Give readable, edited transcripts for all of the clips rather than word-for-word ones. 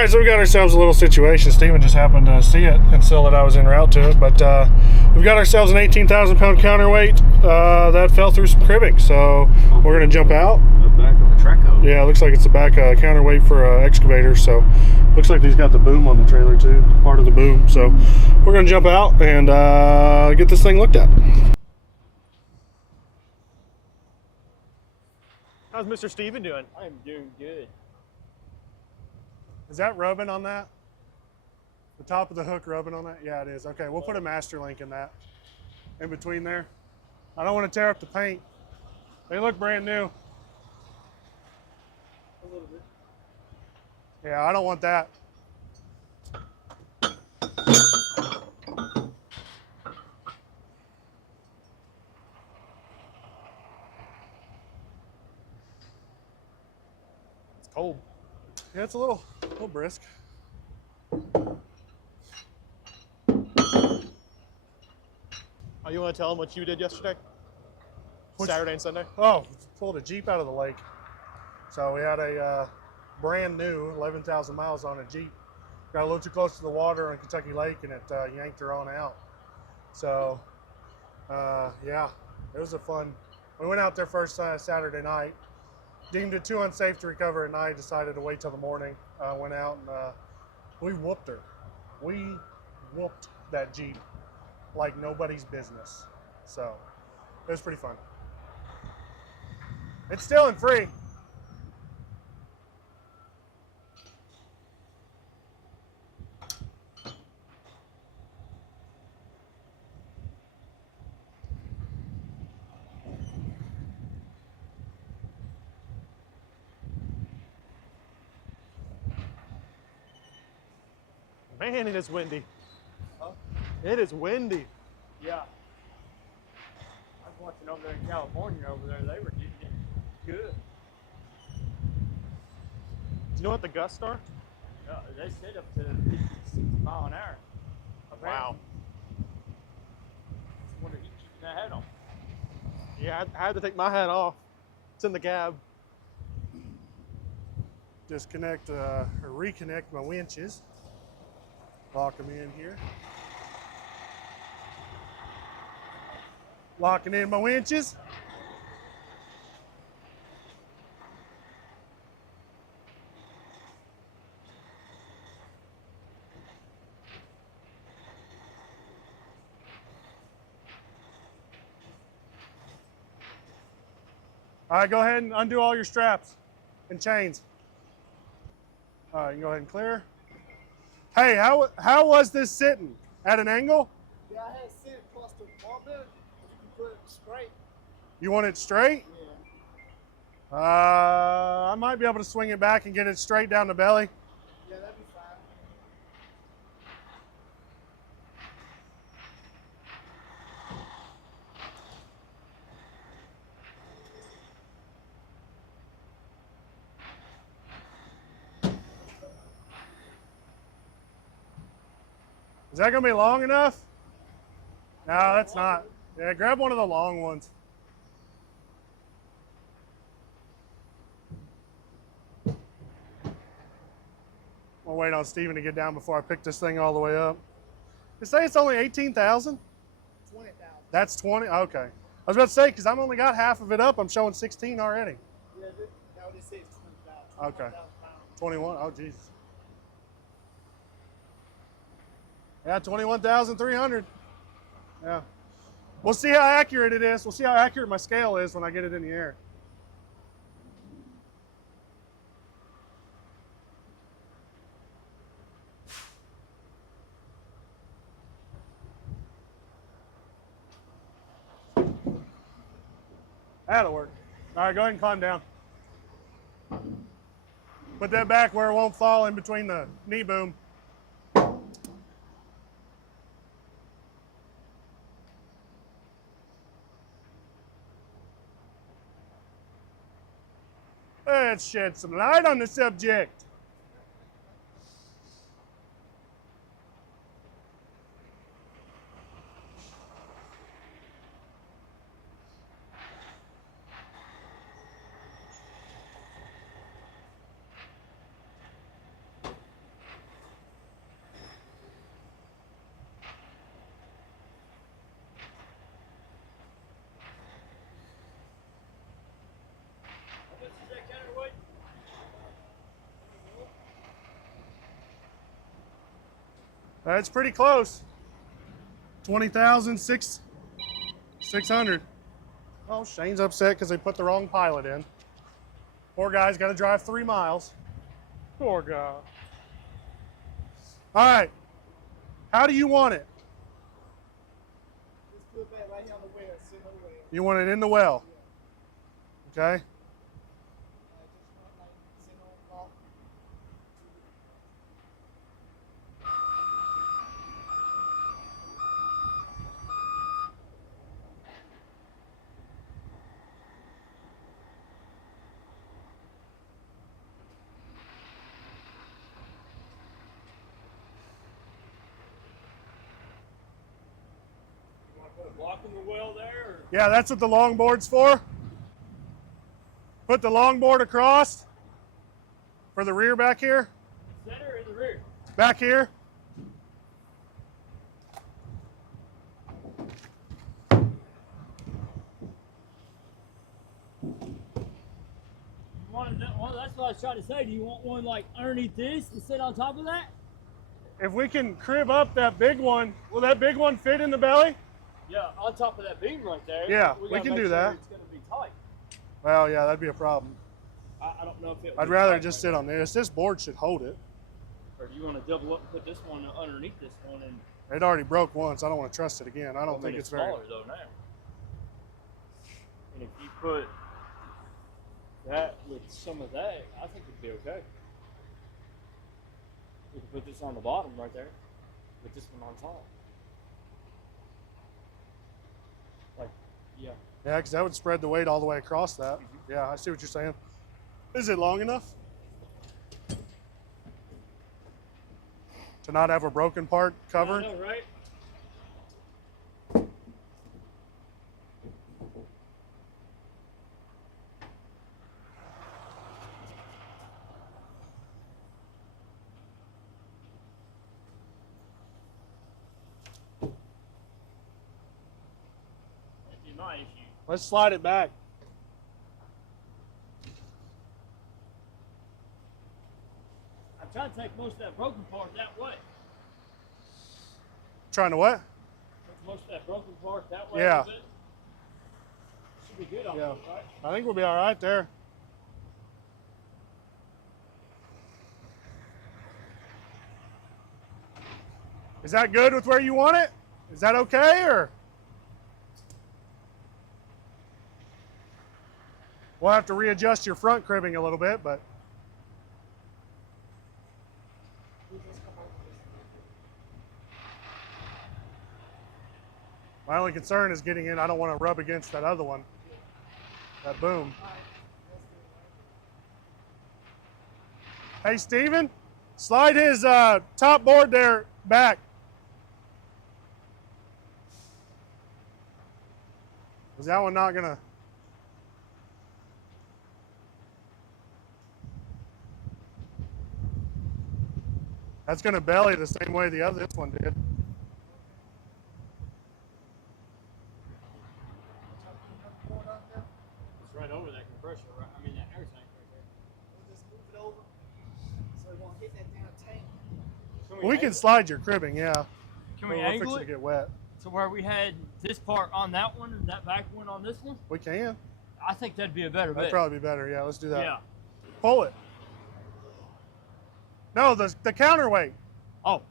All right, so we got ourselves a little situation. Steven just happened to see it and saw that I was en route to it, but we've got ourselves an 18,000 pound counterweight that fell through some cribbing. So we're going to jump out. The back of a track hoe. Yeah, it looks like it's the back counterweight for excavator. So looks like he's got the boom on the trailer too, part of the boom. So we're going to jump out and get this thing looked at. How's Mr. Steven doing? I'm doing good. Is that rubbing on that? The top of the hook rubbing on that? Yeah, it is. Okay, we'll put a master link in that, in between there. I don't want to tear up the paint. They look brand new. A little bit. Yeah, I don't want that. It's cold. Yeah, it's a little brisk. Oh, you want to tell them what you did yesterday? Saturday and Sunday? Oh, pulled a Jeep out of the lake. So we had a brand new 11,000 miles on a Jeep. Got a little too close to the water on Kentucky Lake and it yanked her on out. So, yeah, it was a fun. We went out there first Saturday night. Deemed it too unsafe to recover at night, decided to wait till the morning. Went out and we whooped her. We whooped that Jeep like nobody's business. So it was pretty fun. It's still in free. Man, it is windy. Huh? It is windy. Yeah. I was watching over there in California over there. They were getting it good. Do you know what the gusts are? They said up to 50 to 60 mile an hour. Wow. I wonder if you keeping that hat on. Yeah, I had to take my hat off. It's in the cab. Disconnect or reconnect my winches. Lock them in here. Locking in my winches. All right, go ahead and undo all your straps and chains. All right, you can go ahead and clear. Hey, how was this sitting? At an angle? Yeah, I had it sit across the barbell. You can put it straight. You want it straight? Yeah. I might be able to swing it back and get it straight down the belly. Yeah, that'd be fine. Is that gonna be long enough? No, that's not. Yeah, grab one of the long ones. I'll wait on Steven to get down before I pick this thing all the way up. They say it's only 18,000? 20,000. That's 20, okay. I was about to say, because I've only got half of it up, I'm showing 16 already. Yeah, that would say it's 20,000. Okay. 21,000 pounds. 21, oh Jesus. Yeah, 21,300. Yeah. We'll see how accurate it is. We'll see how accurate my scale is when I get it in the air. That'll work. All right, go ahead and climb down. Put that back where it won't fall in between the knee boom. Let's shed some light on the subject. That's pretty close. 20,600. Oh, Shane's upset because they put the wrong pilot in. Poor guy's got to drive 3 miles. Poor guy. All right. How do you want it? Just put it back right here on the well, sit on the well. You want it in the well. Okay. Just like sit on the wall. You want to put a block in the well there? Or? Yeah, that's what the longboard's for. Put the longboard across for the rear back here. Center or in the rear? Back here. Well, that's what I was trying to say. Do you want one like underneath this to sit on top of that? If we can crib up that big one, will that big one fit in the belly? Yeah, on top of that beam right there. Yeah, we we gotta can make do sure that. It's going to be tight. Well, yeah, that'd be a problem. I don't know if it. I'd rather just sit on this. This board should hold it. Or do you want to double up and put this one underneath this one and? It already broke once. I don't want to trust it again. I don't mean, think it's very. smaller though now. And if you put that with some of that, I think it'd be okay. We could put this on the bottom right there, with this one on top. Like, yeah. Yeah, because that would spread the weight all the way across that. Yeah, I see what you're saying. Is it long enough to not have a broken part covered? I know, right? That'd be my issue. Let's slide it back. I'm trying to take most of that broken part that way. Trying to what? Take most of that broken part that way. Yeah. a bit. Should be good on Yeah. those, right? I think we'll be all right there. Is that good with where you want it? Is that okay, or? We'll have to readjust your front cribbing a little bit, but. My only concern is getting in. I don't want to rub against that other one. That boom. Hey, Steven, slide his top board there back. Is that one not gonna? That's gonna belly the same way this one did. It's right over that compressor, right? I mean, that air tank right there. We'll just move it over so it won't hit that damn tank. We can slide your cribbing, yeah. Can we We're angle fixing it to get wet. to where we had this part on that one and that back one on this one? We can. I think that'd be a better That'd bet. probably be better. Yeah, let's do that. Yeah. Pull it. No, the counterweight. Oh.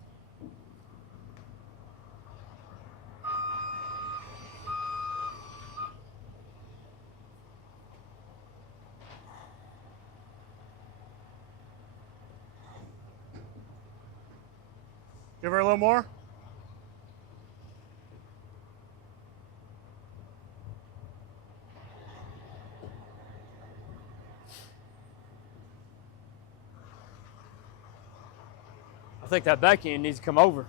Give her a little more. I think that back end needs to come over.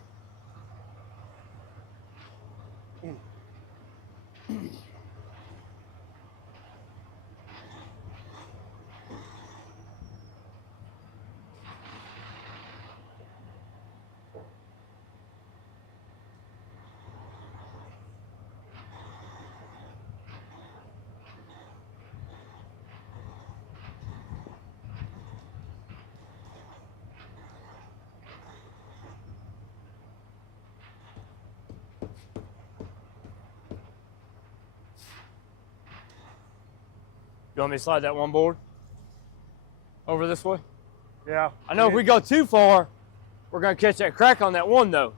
You want me to slide that one board over this way? Yeah. I know if we go too far, we're gonna catch that crack on that one though.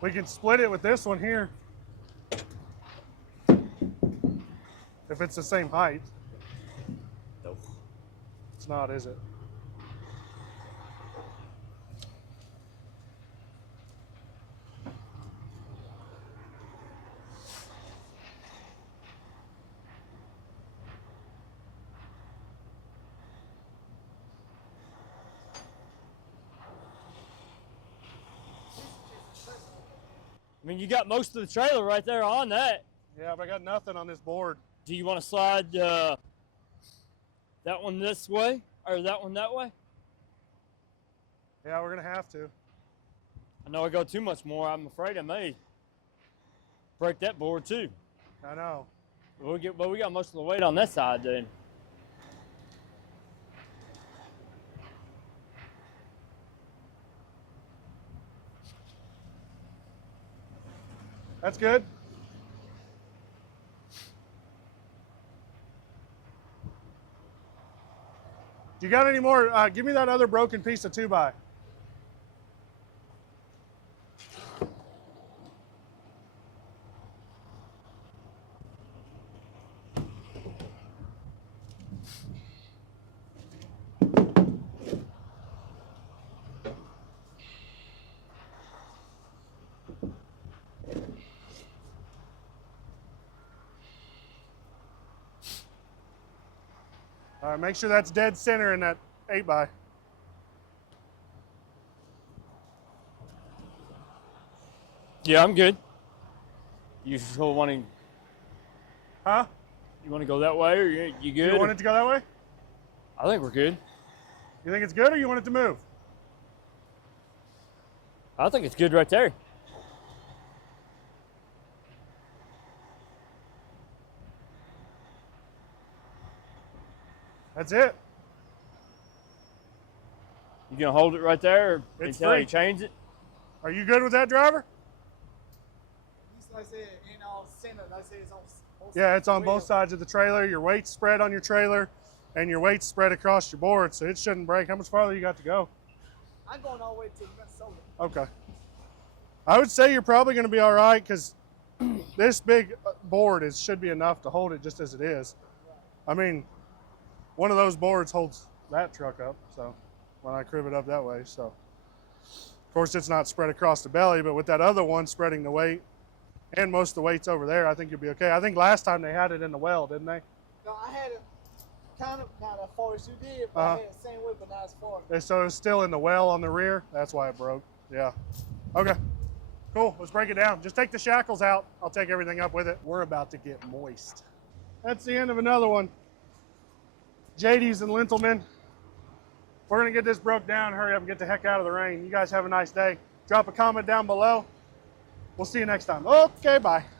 We can split it with this one here. If it's the same height. Nope. It's not, is it? I mean, you got most of the trailer right there on that. Yeah, but I got nothing on this board. Do you want to slide that one this way or that one that way? Yeah, we're gonna have to. I know I go too much more. I'm afraid I may break that board too. I know. But we got most of the weight on that side then. That's good. You got any more? Give me that other broken piece of 2x. All right, make sure that's dead center in that 8x. Yeah, I'm good. You still wanting? Huh? You want to go that way, or you good? You want it to go that way? I think we're good. You think it's good, or you want it to move? I think it's good right there. That's it. You gonna hold it right there It's until free. you change it? Are you good with that, driver? Like I said, in all center, like I said, it's on both Yeah, it's sides on of the both wheel. sides of the trailer. Your weight's spread on your trailer, and your weight's spread across your board, so it shouldn't break. How much farther you got to go? I'm going all the way to Minnesota. Okay. I would say you're probably going to be all right because this big board should be enough to hold it just as it is. I mean, one of those boards holds that truck up, so when I crib it up that way. So, of course, it's not spread across the belly, but with that other one spreading the weight and most of the weight's over there, I think you'll be okay. I think last time they had it in the well, didn't they? No, I had it kind of not as far as you did, but I had it the same way, but not as far. So it's still in the well on the rear. That's why it broke. Yeah. Okay. Cool. Let's break it down. Just take the shackles out. I'll take everything up with it. We're about to get moist. That's the end of another one. JD's and Lintelman. We're going to get this broke down. Hurry up and get the heck out of the rain. You guys have a nice day. Drop a comment down below. We'll see you next time. Okay, bye.